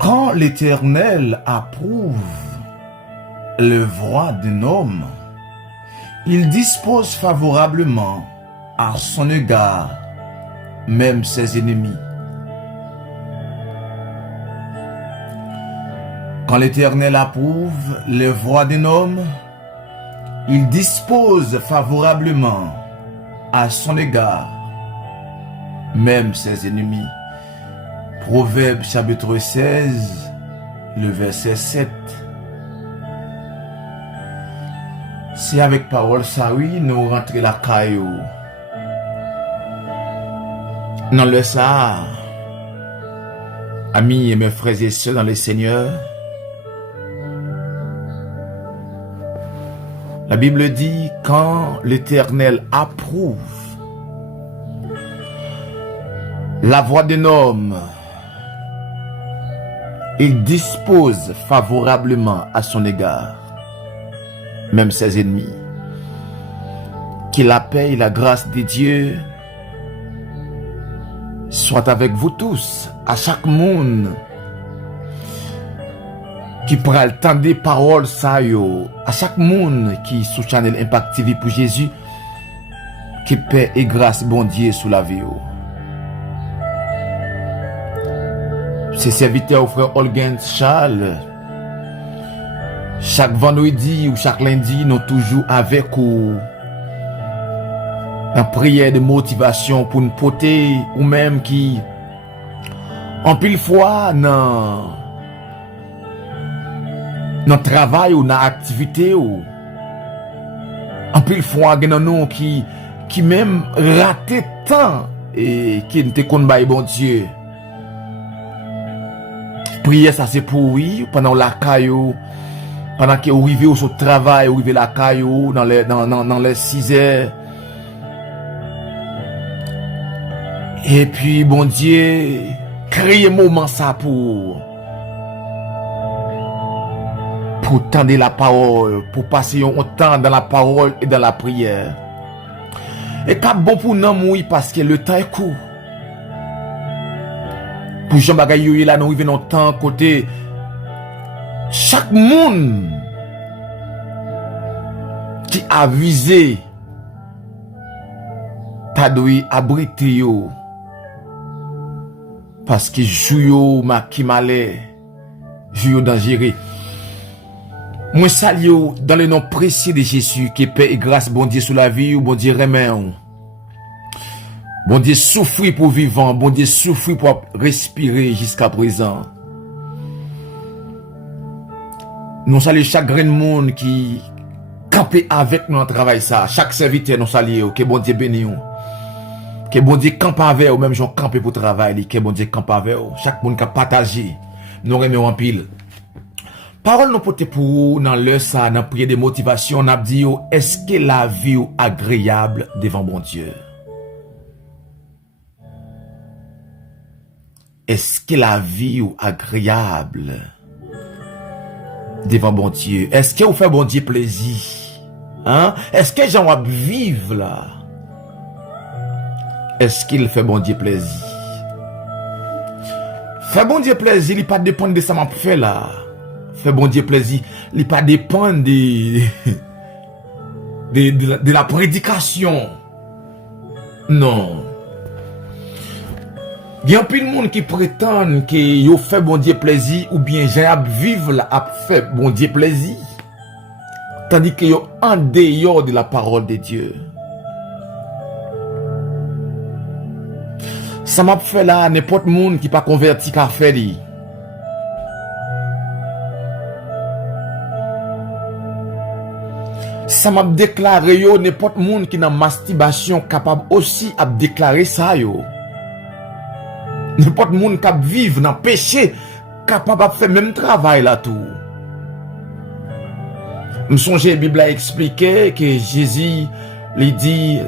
Quand l'Éternel approuve le voie d'un homme, il dispose favorablement à son égard même ses ennemis. Quand l'Éternel approuve les voies d'un homme, il dispose favorablement à son égard même ses ennemis. Proverbe chapitre 16, le verset 7. C'est avec parole ça, oui, nous rentrons la caillou. Dans le ça, amis et mes frères et sœurs dans le Seigneur, la Bible dit, quand l'Éternel approuve la voie d'un homme, il dispose favorablement à son égard, même ses ennemis. Que la paix et la grâce de Dieu soient avec vous tous, à chaque monde qui prend le temps des paroles, ça yo, à chaque monde qui sous Channel Impact TV pour Jésus, que paix et grâce, bon Dieu, sous la vie. C'est serviteur au frère Olgen Charles. Chaque vendredi ou chaque lundi, nous toujours avec vous. En prière de motivation pour nous porter, ou même qui, en pile fois, dans travail ou dans activité, ou en pile fois, nous qui même raté tant et qui ne te connaît pas, bon Dieu. Prière, ça c'est pour oui, pendant la caillou, pendant que vous arrivez au travail, vous arrivez la caillou, dans les 6 heures. Et puis, bon Dieu, créez moment ça pour tendre la parole, pour passer un temps dans la parole et dans la prière. Et pas bon pour nous, oui, parce que le temps est court. Pour Jean Bagayou, là, nous vivons temps côté chaque monde qui a visé ta doit abriter yo parce que jou ma qui malé jou dangereux. Moi salue dans le nom précieux de Jésus, que paix et grâce bon Dieu sous la vie ou bon Dieu remet. Bon Dieu souffrir pour vivant, bon Dieu souffrir pour respirer jusqu'à présent. Nous saluons chaque grain de monde qui campe avec nous en travail ça. Chaque serviteur nous saluons, que bon Dieu bénisse. Que bon Dieu campe avec nous, même gens camper pour travailler, que bon Dieu campe avec nous. Chaque monde qui a partagé, nous remettons en pile. Parole nous porte pour vous dans l'heure ça, dans prière de motivation, on a dit, est-ce que la vie est agréable devant bon Dieu? Est-ce que la vie est agréable devant bon Dieu? Est-ce que vous fait bon Dieu plaisir? Hein? Est-ce que j'en vais vivre là? Est-ce qu'il fait bon Dieu plaisir? Fait bon Dieu plaisir, il pas dépendre de ça m'a fait là. Fait bon Dieu plaisir, il pas dépendre de la prédication. Non. Il y a plein de monde qui prétendent que yo fait bon Dieu plaisir ou bien j'ai à vivre là à fait bon Dieu plaisir. Tandis que yo en dehors de la parole de Dieu. Ça m'a fait là n'importe monde qui pas converti qu'a fait li. Ça m'a déclaré yo n'importe monde qui dans masturbation capable aussi à déclarer ça yo. N'importe monde qui vivre dans péché capable de faire même travail là tout. Me songe la Bible a expliqué que Jésus lui dit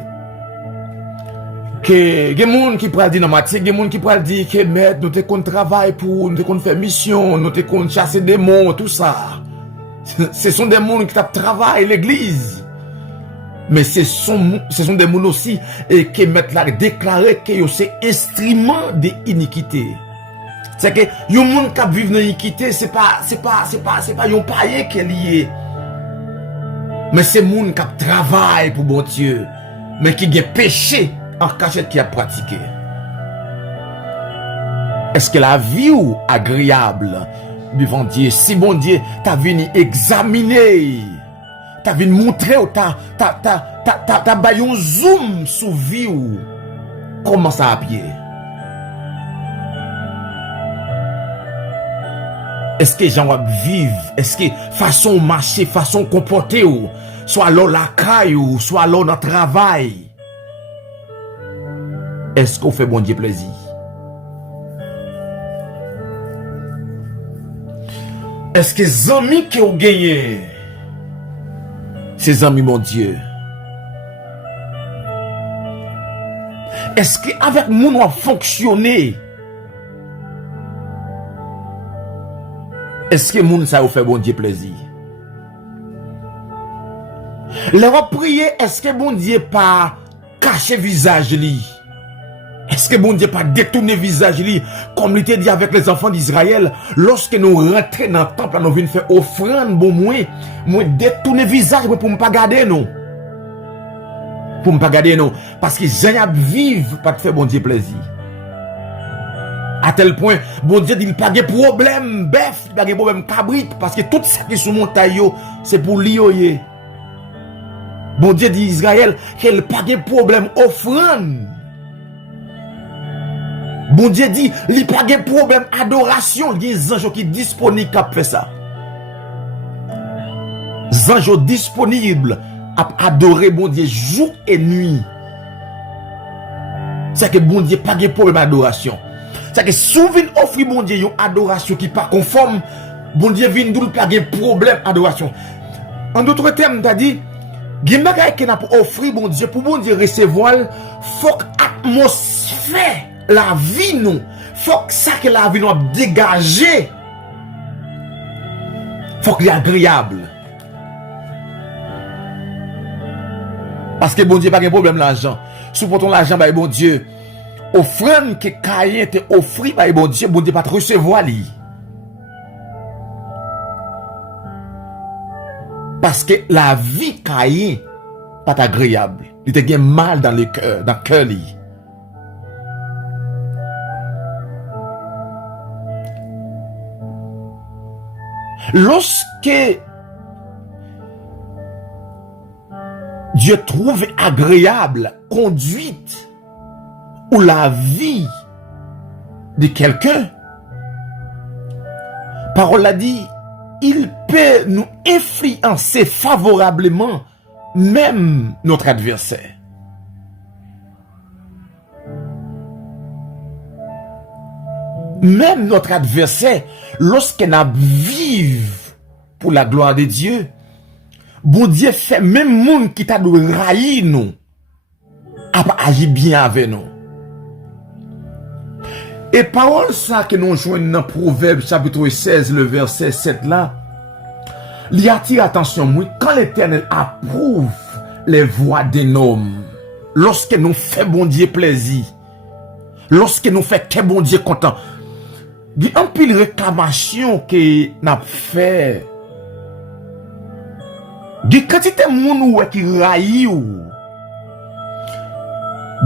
que des gens qui pourraient dire dans Matthieu, des gens qui pourraient dire que maître nous te qu'on travail pour nous te qu'on faire mission, nous te qu'on chasser des démons, tout ça. Ce sont des gens qui travaillent l'église. Mais ce sont des gens aussi et qui mettent là déclarer que c'est instrument de iniquité. C'est que yon moun k'ap vive dans l'équité, c'est pas yon païen qui est lié. Mais c'est moun k'ap travaille pour bon Dieu, mais qui a péché en cachette qui a pratiqué. Est-ce que la vie ou agréable devant Dieu? Si bon Dieu t'a venu examiner, t'a venu montrer ou t'as bayon zoom sous vie ou comment ça a pied? Est-ce que gens vivent? Est-ce que façon marcher, façon comporter ou soit là la caille ou soit là dans le travail? Est-ce qu'on fait bon Dieu plaisir? Est-ce que les amis qui ont gagné, ces amis mon Dieu? Est-ce qu'avec nous on a fonctionné? Est-ce que moun ça vous fait bon Dieu plaisir? Leur prier, est-ce que bon Dieu pas caché visage li? Est-ce que bon Dieu pas détourné visage li comme il était dit avec les enfants d'Israël lorsque nous rentrons dans le temple, nous venons faire offrande bon moi détourner visage pour ne pas garder nous. Pour ne pas garder nous parce que j'ai vivre pas te faire bon Dieu plaisir. À tel point, bon Dieu dit, il n'y a pas de problème, bœuf, il n'y a pas de problème cabrit, parce que tout ça qui est sur montagne, c'est pour lui. Bon Dieu dit Israël, qu'il n'y a pas de problème offrande. Bon Dieu dit, il n'y a pas de problème adoration. Il y a des anges qui sont disponibles pour faire ça. Des anges disponibles à adorer bon Dieu jour et nuit. C'est que bon Dieu n'a pas de problème d'adoration. C'est que souvent offrir bon Dieu une adoration qui n'est pas conforme, bon Dieu vient nous pas de problème d'adoration. En d'autres termes, tu as dit, il y a des choses qui n'a pas offrir bon Dieu, pour bon Dieu recevoir, il faut que l'atmosphère, la vie nous, il faut que ça que la vie nous a dégagé, il faut qu'il y ait agréable. Parce que bon Dieu n'a pas de problème l'argent. Supportons l'argent, bah bon Dieu. Offrande que Caïn te offri par bon Dieu pas te recevoir li. Parce que la vie Caïn pas agréable. Il te gagne mal dans le cœur li. Lorsque Dieu trouve agréable conduite ou la vie de quelqu'un, parole a dit, il peut nous influencer favorablement même notre adversaire. Même notre adversaire, lorsqu'on a vive pour la gloire de Dieu, bon Dieu fait même monde qui t'a dû railler nous, a agi bien avec nous. Et parole ça que nous joignons dans Proverbe chapitre 16, le verset 7 là, il attire attention, moi, quand l'Éternel approuve les voies d'un homme, lorsque nous fait bon Dieu plaisir, lorsque nous fait que bon Dieu content, il y a un peu de réclamation que nous avons fait. Il y a une quantité de monde qui raille ou.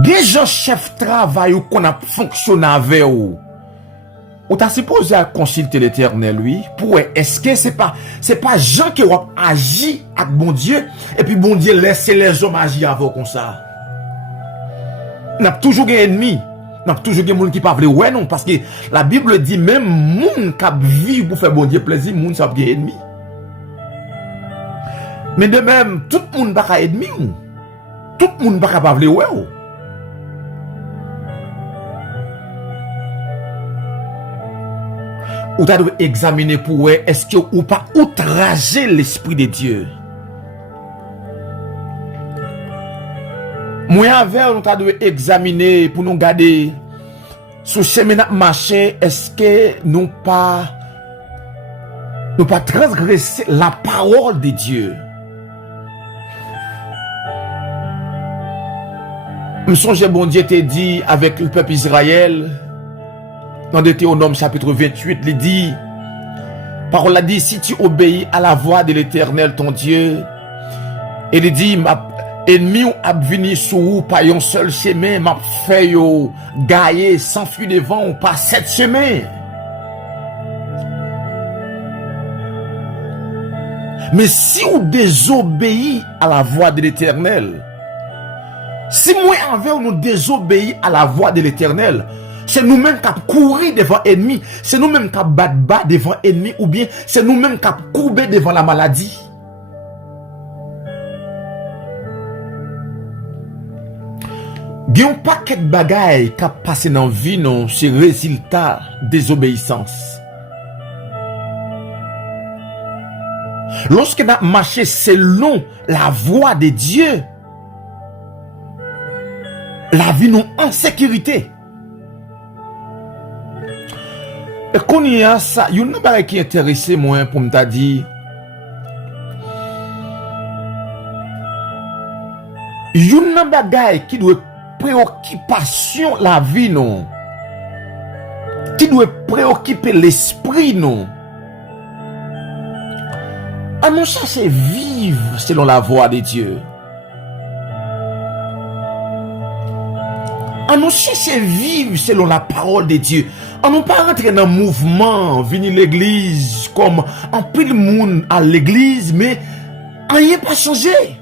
Des gens chef travail ou qu'on a fonctionné avec ou. Ou t'as supposé à consulter l'Éternel, lui, pour est-ce que c'est pas gens qui ont agi avec bon Dieu, et puis bon Dieu laisse les hommes agir avec comme ça. N'a toujours des ennemis, n'a toujours des gens qui parlent ouais non, parce que la Bible dit même moun qui vivent pour faire bon Dieu plaisir, moun ça des ennemis. Mais de même, tout le monde n'a pas ennemi, tout le monde n'a pas parler ouais. Ou tu dois examiner pour est-ce que ou pas outrager l'esprit de Dieu. Moi avec nous doit examiner pour nous garder sous chemin marcher, est-ce que nous pas transgresser la parole de Dieu. Me songe bon Dieu te dit avec le peuple Israël, Dans Deutéronome chapitre 28, il dit, parole a dit, si tu obéis à la voix de l'Éternel ton Dieu, et il dit, ma ennemi ou a venu sur vous par un seul chemin, m'a fait yo gailler, s'enfuir devant ou par 7 chemins. Mais si vous désobéissez à la voix de l'Éternel, si moi envers nous désobéissons à la voix de l'Éternel, c'est nous-mêmes qui courir devant l'ennemi, c'est nous-mêmes qui battre bas devant l'ennemi, ou bien c'est nous-mêmes qui courber devant la maladie. Il y a un paquet de bagailles qui passent dans la vie, non, c'est le résultat des obéissances. Lorsque nous marchons selon la voix de Dieu, la vie nous en sécurité. Et quand il y a ça, il y a une chose qui intéresse moi pour me dire, il y a une chose qui doit préoccupation la vie non, qui doit préoccuper l'esprit non. À nous chercher vivre selon la voix de Dieu. À nous chercher vivre selon la parole de Dieu. À nous pas rentrer dans le mouvement, venir l'église comme un peu de monde à l'église, mais rien pas changé.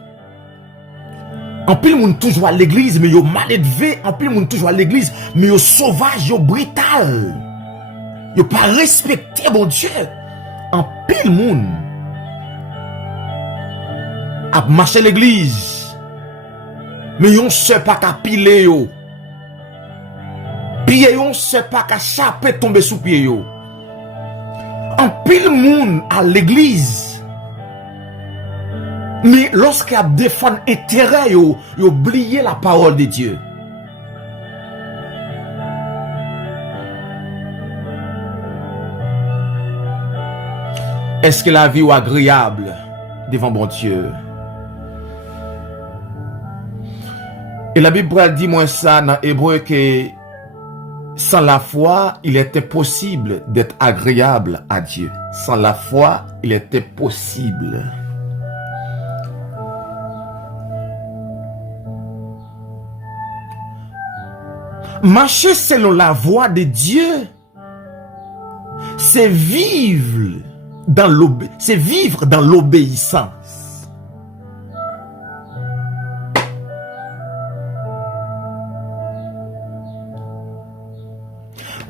En pile monde toujours à l'église, mais yo mal élevé. En pile monde toujours à l'église, mais yo sauvage, yo brutal. Yo pas respecté bon Dieu. En pile monde a marché l'église, mais yon sait pas qu'à piler yo. Pied yon sait pas qu'à chaper tomber sous pied yo. En pile monde à l'église, mais lorsqu'il a défend intérêt yo, yo oublié la parole de Dieu. Est-ce que la vie est agréable devant bon Dieu? Et la Bible dit moi ça dans Hébreu que sans la foi, il est impossible d'être agréable à Dieu. Sans la foi, il est impossible. Marcher selon la voix de Dieu, c'est vivre dans l'obéissance.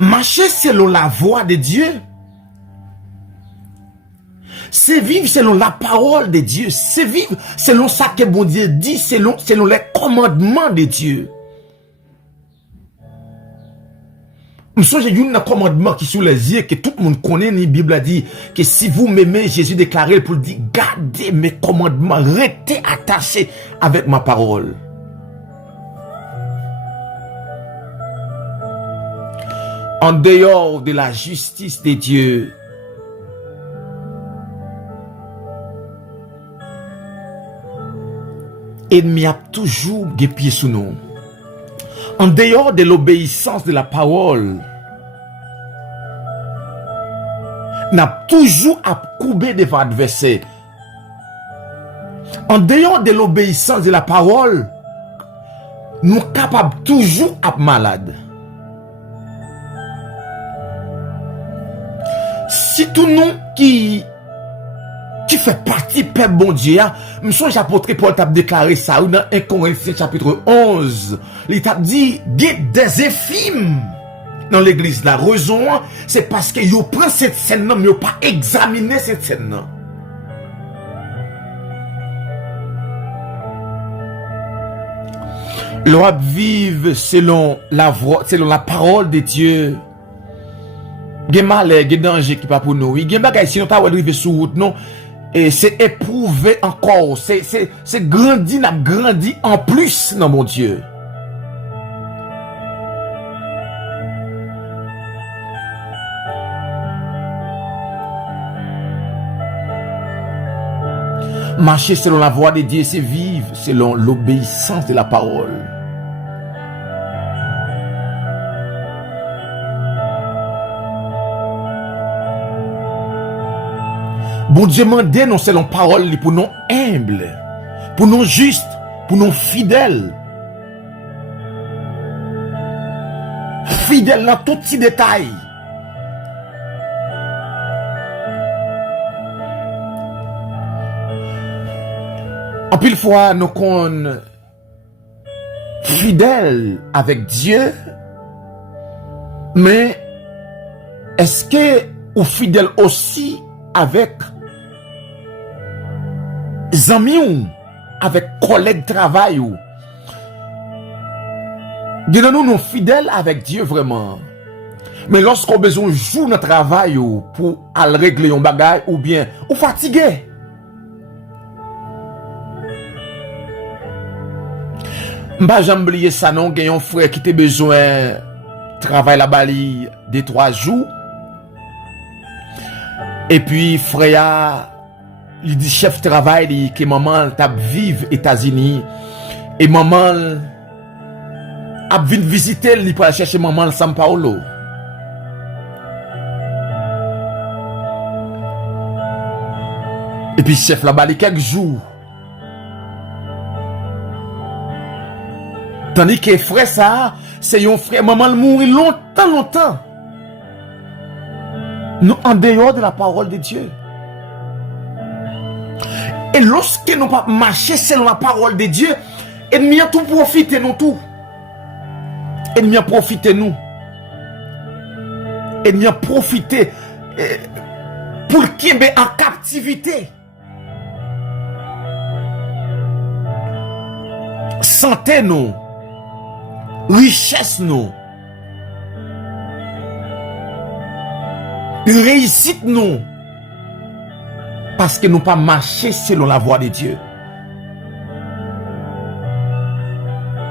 Marcher selon la voix de Dieu, c'est vivre selon la parole de Dieu, c'est vivre selon ça que bon Dieu dit, selon les commandements de Dieu. J'ai eu un commandement qui sous les yeux, que tout le monde connaît, la Bible a dit que si vous m'aimez, Jésus déclarait pour dire, gardez mes commandements, restez attachés avec ma parole. En dehors de la justice de Dieu, l'ennemi a toujours des pieds sous nous. En dehors de l'obéissance de la parole, n'a toujours à couper devant l'adversaire. En dehors de l'obéissance de la parole, nous sommes capables toujours d'être malades. Si tout nous qui fait partie peuple bon Dieu, me songe apôtre Paul t'a déclaré ça dans 1 Corinthiens chapitre 11. Il t'a dit des éphimes dans l'église. La raison, c'est parce que yo prend cette scène là, mais yo pas examiné cette scène là. L'on vivre selon la voix, selon la parole de Dieu. Il y a malheur, il y a danger qui pas pour nous. Il y a des choses si nous pas arriver sur route non. Et c'est éprouvé encore, c'est grandi, n'a grandi en plus dans mon Dieu. Marcher selon la voix de Dieu, c'est vivre selon l'obéissance de la parole. Bon Dieu mande non selon parole pour nous humbles, pour nous justes, pour nous fidèles. Fidèles dans tout petit détail. En pile fois, nous sommes fidèles avec Dieu, mais est-ce que nous sommes fidèles aussi avec amis ou avec collègues de travail ou nous sommes fidèles avec Dieu vraiment. Mais lorsqu'on a besoin de jouer notre travail ou pour aller régler un bagage ou bien ou fatigué. M'pas jamais oublier ça non, il y a un frère qui a besoin de travailler la bali des 3 jours. Et puis frère il dit chef de travail que maman t'a vive aux États-Unis et maman a venu visiter il pour aller chercher maman à São Paulo. Et puis chef là-bas quelques jours. Tandis que frère ça, c'est un frère maman mourit longtemps. Nous en dehors de la parole de Dieu. Et lorsque nous pas marcher selon la parole de Dieu, ennemi a tout profité nous tout. Ennemi a profité nous. Ennemi a profité pour qu'il y ait en captivité. Santé nous. Richesse nous. Réussite nous. Parce que nous pas marché selon la voie de Dieu.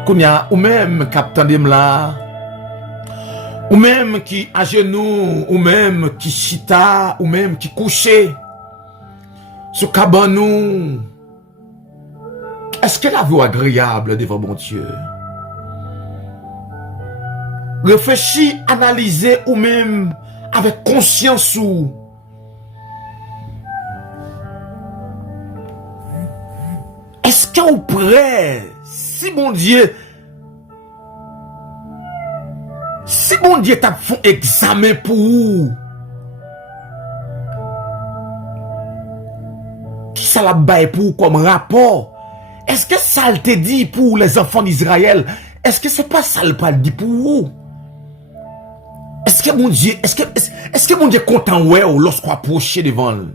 Qu'on y a ou même captain là, ou même qui à genoux, ou même qui chita, ou même qui couché sur cabanou. Est-ce que la vie est agréable devant mon Dieu? Réfléchis, analysez ou même avec conscience ou est-ce que vous prêt si bon Dieu t'a fait examen pour vous qui ça la baille pour comme rapport est-ce que ça te dit pour les enfants d'Israël est-ce que c'est pas ça le pas dit pour vous est-ce que mon Dieu est-ce que mon Dieu content ouais lorsqu'on approche devant lui?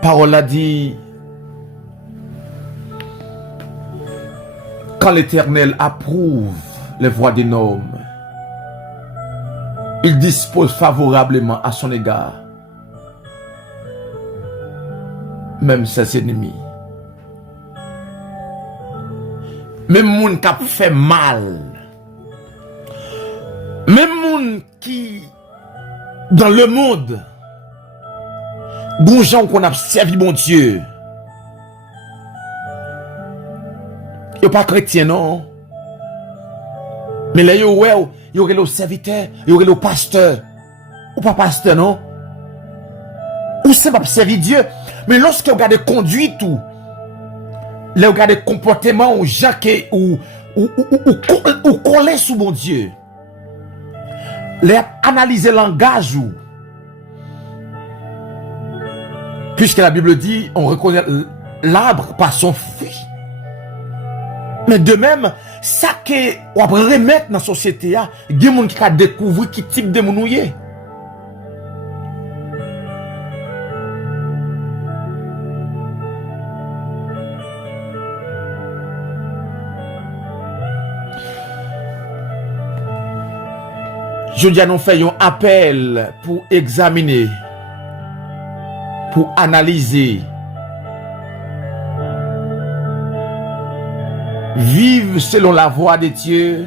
Parole a dit quand l'Éternel approuve les voies d'un homme, il dispose favorablement à son égard, même ses ennemis. Même moun qui a fait mal, même moun qui dans le monde, bon gens qu'on a servi bon Dieu, yo pas chrétien non, mais là yo ouais, yo le serviteur, yo le pasteur, ou pas pasteur non, ou c'est pas servir Dieu, mais lorsque vous regardez conduite tout, là vous regardez comportement ou jaquet ou coller sous bon Dieu, les analyser langage ou puisque la Bible dit, on reconnaît l'arbre par son fruit. Mais de même, ça que on va remettre dans la société, il y a des gens qui ont découvert qui type de mounouye. Je dis à nous faire un appel pour examiner, pour analyser, vivre selon la voie de Dieu,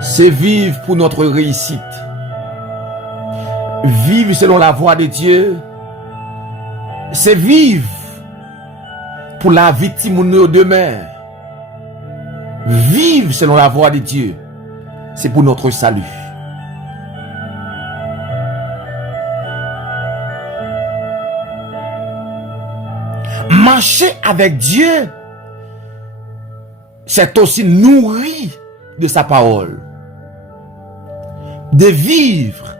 c'est vivre pour notre réussite. Vivre selon la voie de Dieu, c'est vivre pour la victime de demain. Vivre selon la voie de Dieu, c'est pour notre salut. Marcher avec Dieu, c'est aussi nourrir de sa parole, de vivre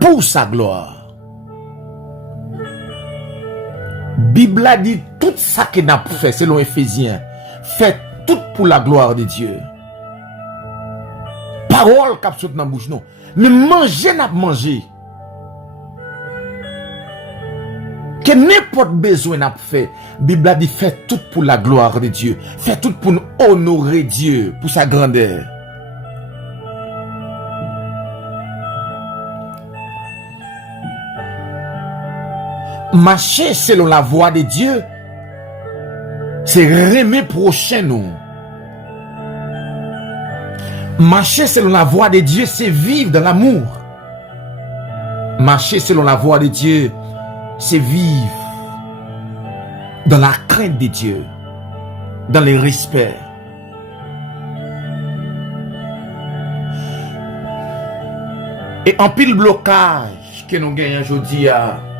pour sa gloire. Bible a dit tout ça qu'il n'a pas fait, selon Éphésiens, fait tout pour la gloire de Dieu. Parole qui saute dans la bouche, non. Mais manger n'a pas mangé. Que n'importe besoin n'a pas fait. Bible a dit fait tout pour la gloire de Dieu. Fait tout pour nous honorer Dieu, pour sa grandeur. Marcher selon la voie de Dieu, c'est aimer prochain nous. Marcher selon la voie de Dieu, c'est vivre dans l'amour. Marcher selon la voie de Dieu, c'est vivre dans la crainte de Dieu, dans le respect. Et en pile blocage que nous gagnons aujourd'hui,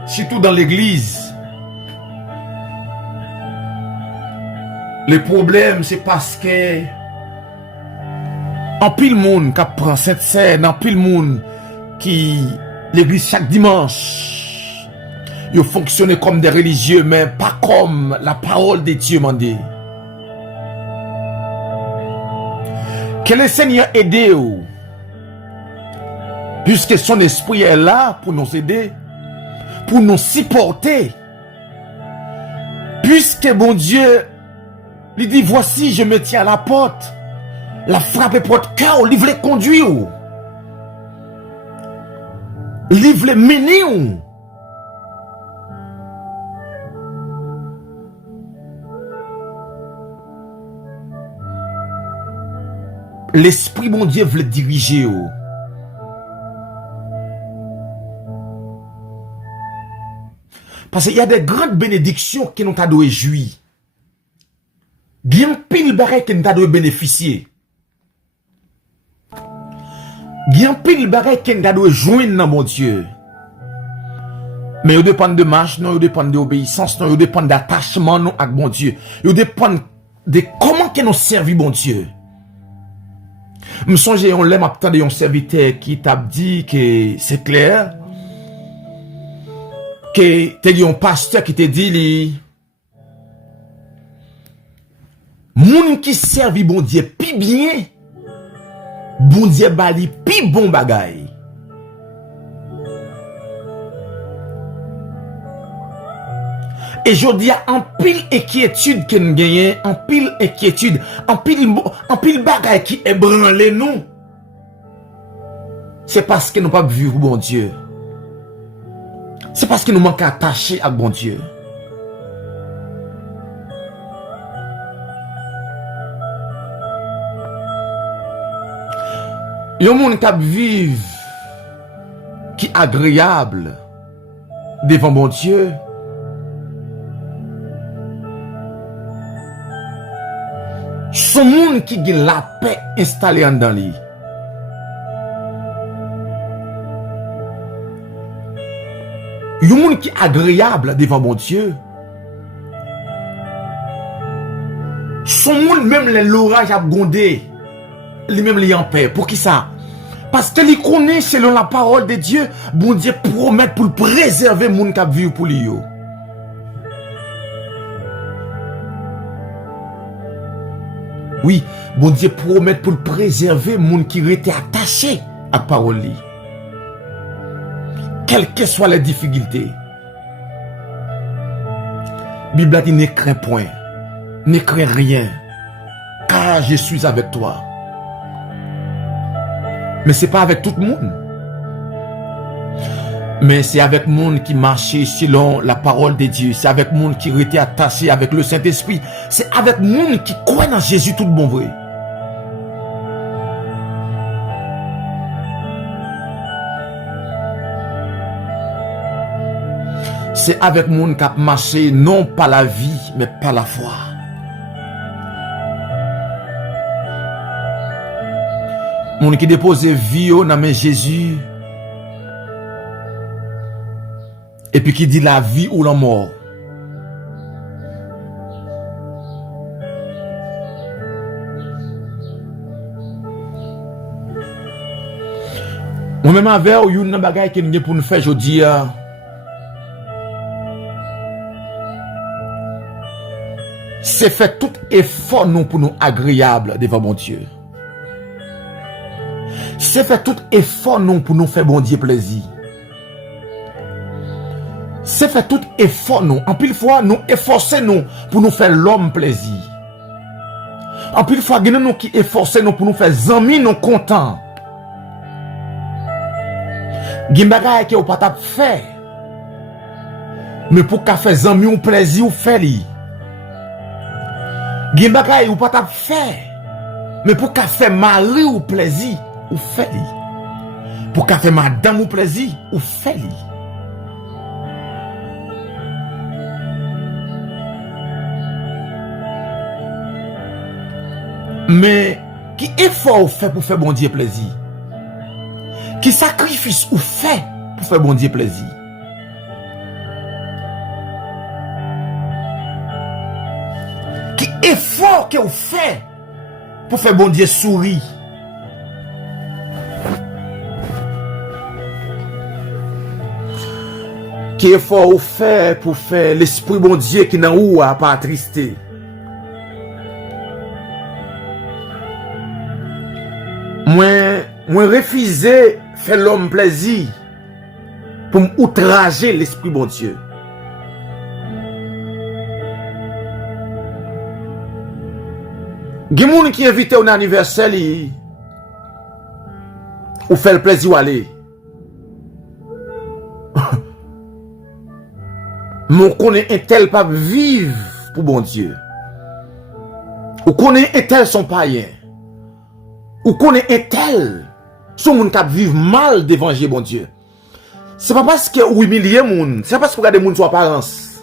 surtout dans l'église, le problème c'est parce que en pile monde qui prend cette scène, en pile monde qui l'église chaque dimanche, ils fonctionnent comme des religieux, mais pas comme la parole de Dieu m'a dit. Que le Seigneur aide vous, puisque son esprit est là pour nous aider, pour nous supporter. Puisque bon Dieu, il dit, voici, je me tiens à la porte. La frappe pour votre cœur, il veut conduire. Il veut mener. L'esprit, mon Dieu, veut diriger. Parce qu'il y a des grandes bénédictions qui nous ont jouir. Il y a pile barré qui nous ont bénéficier. Il y a pile barré qui nous ont joindre dans mon Dieu. Mais il dépend de marche, non, il dépend d'obéissance, non, il dépend d'attachement non avec mon Dieu. Il dépend de comment que nous servons mon Dieu. Je songe on l'aime attendre un serviteur qui t'a dit que c'est clair. Que t'es un pasteur qui te dit moun qui servi bon Dieu pi bien, bon Dieu bali pi bon bagay. Et je dis en pile inquiétude que nous gagnons, en pile inquiétude, en pile bagay qui ébranle nous. C'est parce que nous pas vivre bon Dieu. C'est parce que nous manquons attachés à bon Dieu. Il y a un monde qui vit qui est agréable devant bon Dieu. Son monde qui a la paix installée dans lui. Il y a un monde qui est agréable devant mon Dieu. Son monde, même l'orage a gondé, lui-même il est en paix. Pour qui ça? Parce qu'il connaît selon la parole de Dieu, bon Dieu promet pour le préserver le monde qui a vécu pour lui. Oui, bon Dieu promet pour le préserver le monde qui était attaché à la parole. Quelles que soient les difficultés. La Bible a dit ne crains point, ne crains rien, car je suis avec toi. Mais ce n'est pas avec tout le monde. Mais c'est avec le monde qui marchait selon la parole de Dieu. C'est avec le monde qui était attaché avec le Saint-Esprit. C'est avec le monde qui croit dans Jésus tout bon vrai. C'est avec le monde qui a marché non par la vie, mais par la foi. Moun qui dépose vie dans main Jésus. Et puis qui dit la vie ou la mort. Moi-même avec ou yon nan bagay qui nous pour nous faire aujourd'hui. C'est fait tout effort nous pour nous agréable devant mon Dieu. C'est fait tout effort nous pour nous faire bon Dieu plaisir. C'est fait tout effort nous. En pile fois nous efforcer nous pour nous faire l'homme plaisir. En pile fois nous qui efforcer nous pour nous faire amis nous contents. Gen bagay qui ou pas t'a fait. Mais pour qu'a faire amis ou plaisir ou fait li. Gen bagay ou pas t'a fait. Mais pour qu'a faire mari ou plaisir ou fait li. Pour qu'a faire madame ou plaisir ou fait li. Mais qui effort ou fait pour faire bon Dieu plaisir? Qui sacrifice ou fait pour faire bon Dieu plaisir? Qui effort que vous fait pour faire bon Dieu sourire? Qui effort vous fait pour faire l'esprit bon Dieu qui n'a ou à pas attristé? Moi refuser faire l'homme plaisir pour m'outrager l'esprit bon Dieu. Gen moun qui invite un anniversaire li ou fait le plaisir ou aller. Mon connaît un tel pas vivre pour bon Dieu. Ou connaît un tel son païen. Ou connaît un tel son moun k'ap vive mal devant bon Dieu. C'est pas parce que ou humilier moun, c'est pas parce que vous regardez moun sur apparence.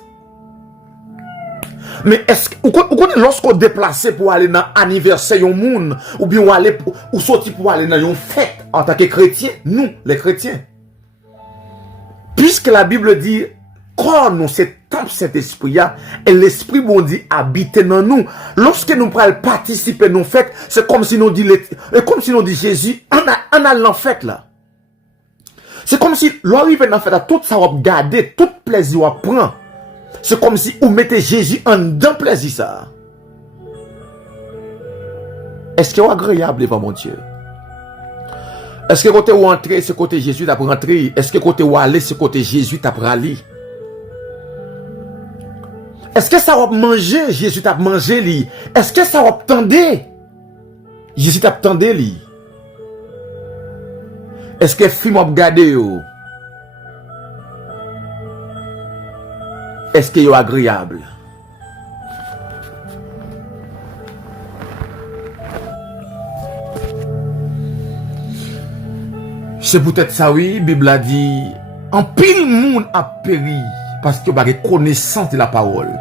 Mais est-ce que ou connaît lorsqu'on déplacé pour aller dans anniversaire yon moun ou bien ou aller ou sorti pour aller dans yon fête en tant que chrétien, nous les chrétiens. Puisque la Bible dit quand nous c'est temple Saint-Esprit et l'esprit bon Dieu habite dans nous. Lorsque nous prenons participer nous fête, c'est comme si nous dit Jésus en allant fête là. C'est comme si l'arrivée dans fête tout ça va garder, tout plaisir va prendre. C'est comme si vous mettez Jésus en dedans plaisir ça. Est-ce que c'est agréable devant mon Dieu? Est-ce que côté où entrer, c'est côté Jésus t'a rentrer? Est-ce que côté où aller, c'est côté Jésus t'a aller? Est-ce que ça va manger, Jésus t'a mangé li? Est-ce que ça va tendre? Jésus t'a tendre li? Est-ce que film a regardé yo? Est-ce que yo agréable? C'est peut-être ça oui, Bible a dit en pile monde a péri parce que pas connaissance de la parole.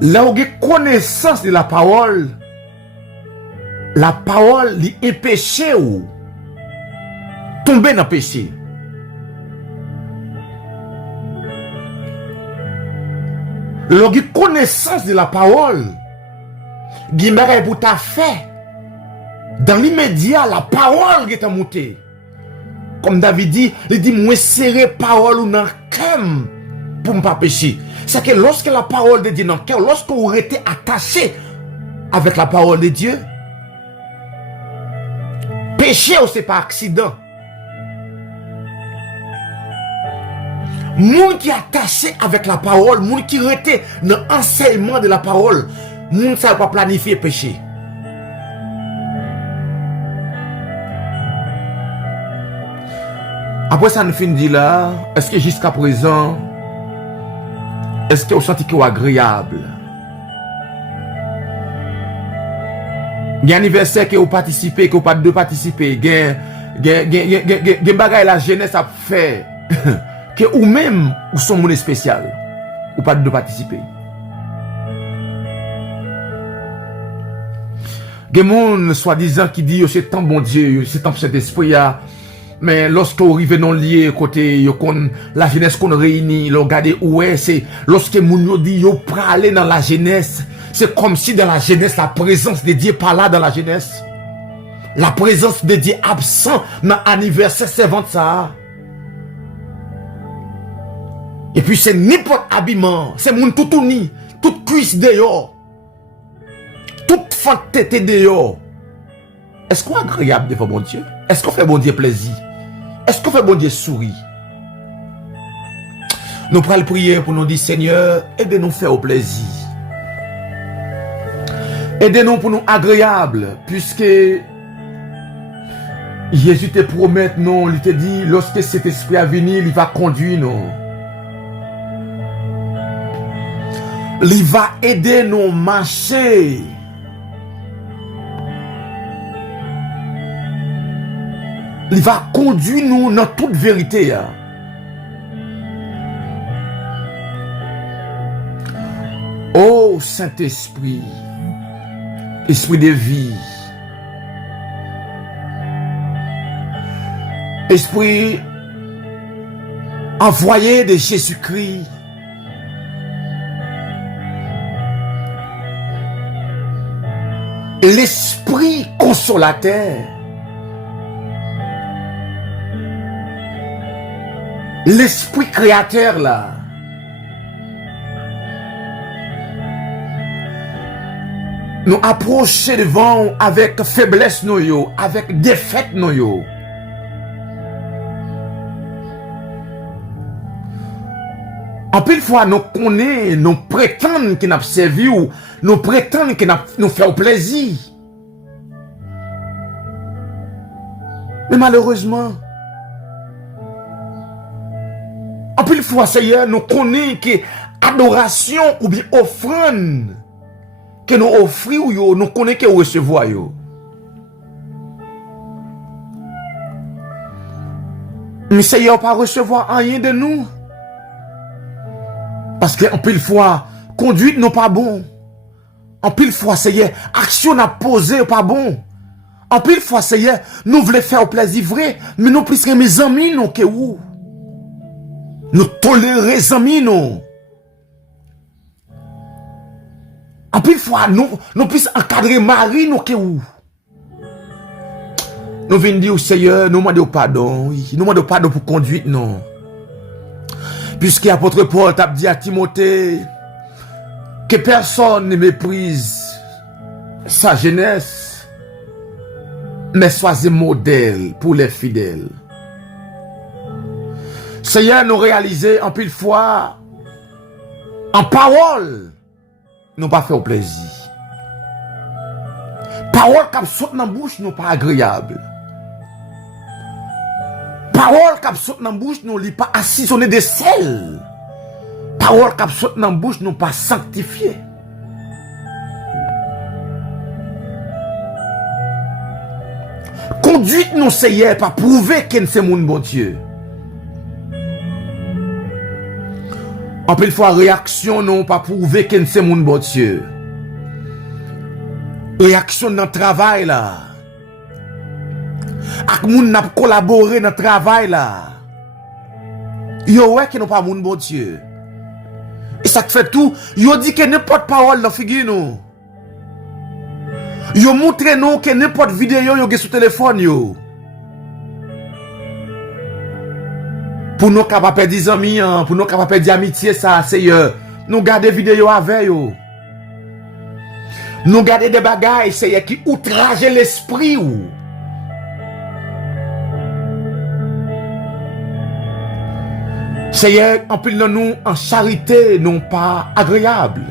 Là où avez connaissance de la parole li empêche ou tomber dans le péché. Là où avez connaissance de la parole, Guimara pour ta fait dans l'immédiat la parole qui est montée. Comme David dit, il dit moi serrer parole ou dans le cœur pour ne pas pécher. C'est que lorsque la parole de Dieu dans le cœur, lorsque vous êtes attaché avec la parole de Dieu, péché c'est pas accident. Moun qui est attaché avec la parole, moun qui était dans l'enseignement de la parole, moun ça pas planifier péché. Après ça, nous finit là, est-ce que jusqu'à présent, est-ce que vous sentez que vous agréable? Il y a un anniversaire que vous participez, que vous pas de participer, il y a bagay la jeunesse a fait, que ou même, ou sont mon spécial, ou pas de participer. Gen moun soi-disant qui dit c'est tant bon Dieu, c'est tant Saint-Esprit ya. Mais lorsque vous arrivez dans le lieu côté la jeunesse qu'on réunit, le regardez où est, c'est lorsque moun dit yo pralé dans la jeunesse, c'est comme si dans la jeunesse la présence de Dieu pas là dans la jeunesse. La présence de Dieu absent dans l'anniversaire servant ça. Et puis c'est n'importe habillement, c'est moun tout ni, toute cuisse dehors. Toute fente tête dehors. Est-ce qu'on est agréable devant bon Dieu? Est-ce qu'on fait bon Dieu plaisir? Est-ce qu'on fait bon Dieu sourire? Nous prenons prière pour nous dire, Seigneur, aidez-nous faire au plaisir. Aidez-nous pour nous agréable, puisque Jésus te promet, non, il te dit, lorsque cet esprit a venir, il va conduire nous. Il va aider nous à marcher. Il va conduire nous dans toute vérité. Oh Saint-Esprit, Esprit de vie, Esprit envoyé de Jésus-Christ, l'Esprit consolateur, l'Esprit créateur là, nous approcher devant avec faiblesse nous yo, avec défaite nous yo. En pile fois nous connaissons, nous prétendons qu'il n'a servi ou nous prétendons qu'il nous fait plaisir. Mais malheureusement, en pile fois Seigneur, nous connaissons que adoration ou bien offrande que nous offrons, nous connaissons que recevoir. Mais Seigneur pas recevoir rien de nous. Parce que en pile fois, conduite n'est pas bon. En pile fois, Seigneur, action n'a posé pas bon. En pile fois, Seigneur, nous voulons faire plaisir vrai, mais nous puissions mes amis, nous, que où? Nous tolérer les amis, nous. En pile fois, nous puissions encadrer Marie, nous, que où? Nous venons dire au Seigneur, nous demandons pardon, oui. Nous demandons pardon pour conduite, non. Puisque l'apôtre Paul t'a dit à Timothée que personne ne méprise sa jeunesse, mais sois un modèle pour les fidèles. Seigneur, nous réaliser en pile fois, en parole, nous pas fait plaisir. Parole qui saute dans la bouche, nous pas agréable. Parole qui saute dans la bouche, nous ne pas assaisonné de sel. Parole qui saute dans la bouche, nous pas sanctifié. Conduite nous Seigneur, pas prouver qu'il c'est mon bon Dieu. En pile fois, réaction non, pas prouver qu'il c'est mon bon Dieu. Réaction dans le travail là. Ak moun n'a collaboré dans le travail là. Yo ouais qui n'ont pas moun bon Dieu. Et ça te fait tout. Yo dit que n'importe parole dans figure nous. Yo montre nous que n'importe vidéo yo sur téléphone yo. Pour nous capables perdre des amis, pour nous capables perdre amitié ça, c'est nous garder vidéo avec yo. Nous garder des bagages, c'est qui outrage l'esprit ou. Seigneur, en plus de nous, en charité, non pas agréable.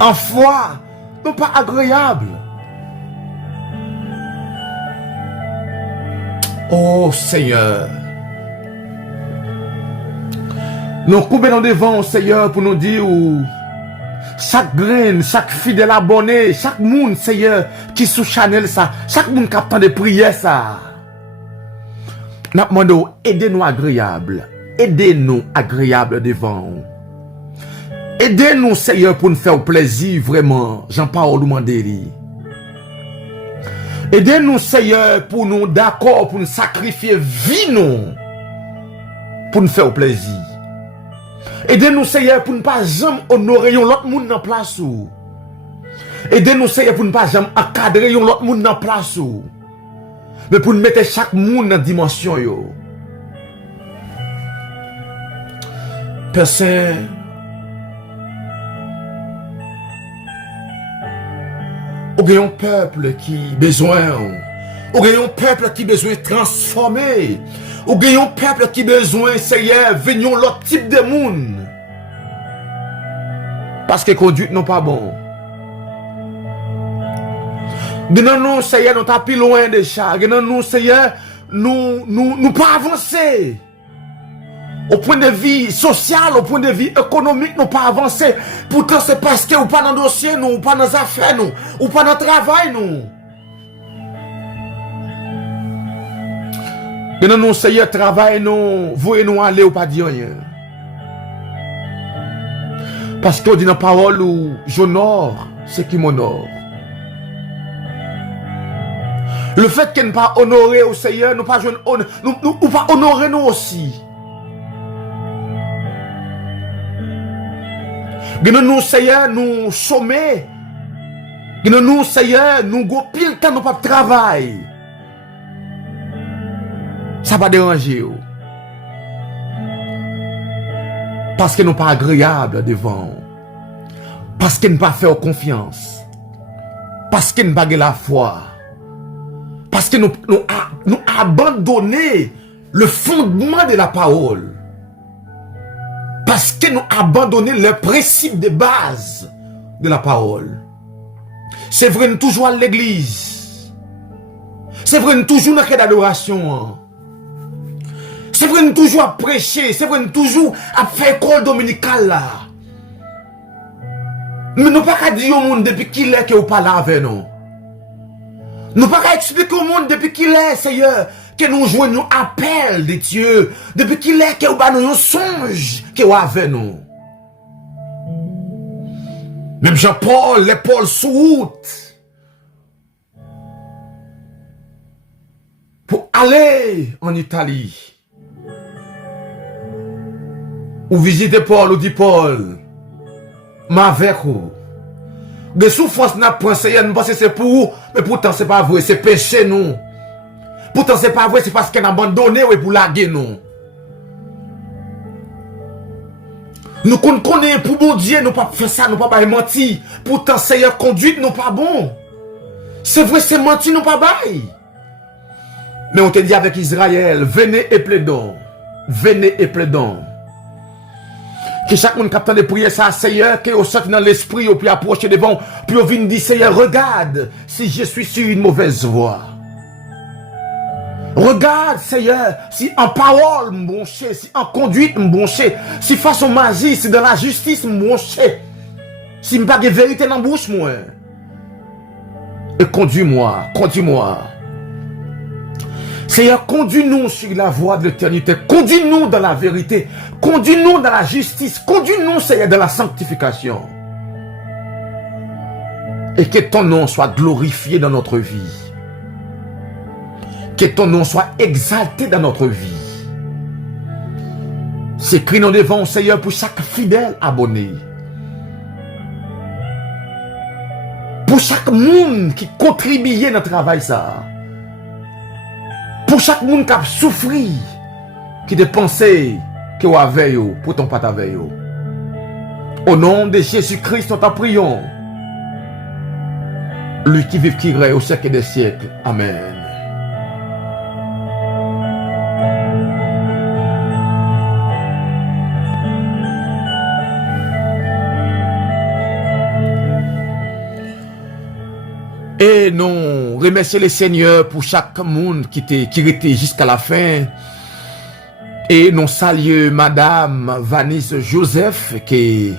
En foi, non pas agréable. Oh Seigneur. Nous coupons devant, Seigneur, pour nous dire chaque graine, chaque fidèle abonné, chaque monde, Seigneur, qui sous Chanel ça, chaque monde qui attend de prier ça. Nous demandons, aidez-nous agréable. Aidez-nous agréable devant. Aidez-nous, Seigneur, pour nous faire plaisir, vraiment. Jean-Paul demandé. Aidez-nous, Seigneur, pour nous d'accord, pour nous sacrifier vie, nous, pour nous faire plaisir. Aidez-nous, Seigneur, pour ne pas jamais honorer l'autre monde dans place. Aidez-nous, Seigneur, pour ne pas jamais encadrer l'autre monde dans place. Mais pour nous mettre chaque monde dans la dimension. Père Saint, ou gagne un peuple qui besoin, ou gagne un peuple qui besoin de transformer, ou gagne un peuple qui besoin, Seigneur, venir l'autre type de monde. Parce que conduite n'est pas bon. Nous, Seigneur, nous sommes plus loin de ça. Nous, Seigneur, nous pas avancer. Au point de vue social, au point de vue économique, nous pas avancer. Pourtant, c'est parce que nous pas dans le dossier, nous, pas dans les affaires, nous, ou pas dans le travail, nous. Nous, Seigneur, travail, nous, voyez-nous aller ou pas dire rien. Parce qu'on dit dans la parole où j'honore ce qui m'honore. Le fait qu'on ne pas honorer au Seigneur, nous pas pas honorer nous aussi. Nous, Seigneur, nous chômer. Nous, Seigneur, nous go pile temps nous pas travail. Ça va déranger. Parce que nous pas agréable devant. Parce que nous pas faire confiance. Parce que nous pas la foi. Parce que nous abandonné le fondement de la parole. Parce que nous abandonné le principe de base de la parole. C'est vrai, nous toujours à l'église. C'est vrai, nous toujours dans l'adoration. C'est vrai, nous toujours à prêcher. C'est vrai, nous toujours à faire école dominicale là. Mais nous pas qu'à dire au monde depuis qu'il est que vous parlez avec nous. Nous pas qu'à expliquer au monde depuis qu'il est, Seigneur, que nous joignons appel de Dieu. Depuis qu'il est que nous avons un songe que vous avez nous. Même Jean-Paul, les Paul sous route. Pour aller en Italie. Ou visiter Paul, ou dit Paul. Mais avec vous. Des souffrances n'a pas Seigneur, nous pensons que c'est pour vous, mais pourtant c'est pas vrai, c'est péché nous. Pourtant c'est pas vrai, c'est parce qu'on a abandonné pour laguer nous. Nous connaissons pour bon Dieu, nous pas faire ça, nous pas mentir. Pourtant Seigneur conduite nous pas bon. C'est vrai, c'est mentir nous pas bail. Mais on te dit avec Israël, venez et plaidons. Venez et plaidons. Que chaque monde capte de prier ça, Seigneur, que au sorte dans l'esprit, au puis approcher devant, puis on vient dire, Seigneur, regarde si je suis sur une mauvaise voie. Regarde, Seigneur, si en parole, mon cher, si en conduite, mon cher, si façon magie, si dans la justice, mon cher, si je n'ai pas de vérité dans la bouche, moi. Et conduis-moi, conduis-moi. Seigneur, conduis-nous sur la voie de l'éternité. Conduis-nous dans la vérité. Conduis-nous dans la justice. Conduis-nous, Seigneur, dans la sanctification. Et que ton nom soit glorifié dans notre vie. Que ton nom soit exalté dans notre vie. C'est écrit nous devant, Seigneur, pour chaque fidèle abonné. Pour chaque monde qui contribue dans le travail, ça. Pour chaque monde qui a souffert, qui te pensait que vous avez pour ton pas avec vous. Au nom de Jésus-Christ, nous t'en prions. Lui qui vit, qui règne au siècle des siècles. Amen. Et nous remercions le Seigneur pour chaque monde qui était jusqu'à la fin. Et nous saluons Madame Vanessa Joseph qui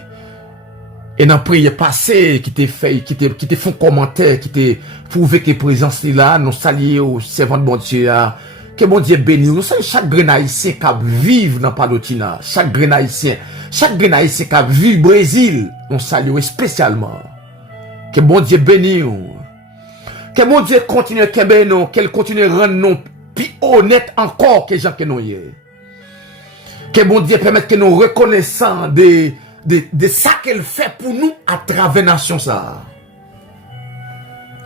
est dans la prière passée, qui te font commentaire, qui te prouvé que présence là. Nous saluons au servant de bon Dieu Que bon Dieu bénisse. Nous savons chaque grain haïtien qui vive dans Palotina. Chaque grain haïtien qui vit au Brésil. Nous saluons spécialement. Que bon Dieu bénisse. Que bon Dieu continue à nous. Qu'elle continue à rendre nous plus honnêtes encore que gens que nous y est. Que bon Dieu permette que nous reconnaissons de ça qu'elle fait pour nous à travers la nation ça.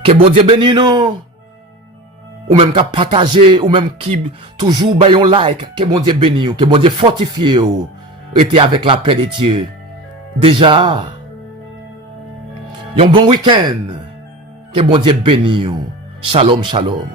Que bon Dieu bénisse nous. Ou même qu'à partager, ou même qui toujours bayon like, que bon Dieu bénisse, que bon Dieu fortifie ou, était avec la paix de Dieu. Déjà, un bon week-end, que bon Dieu bénisse. Shalom, shalom.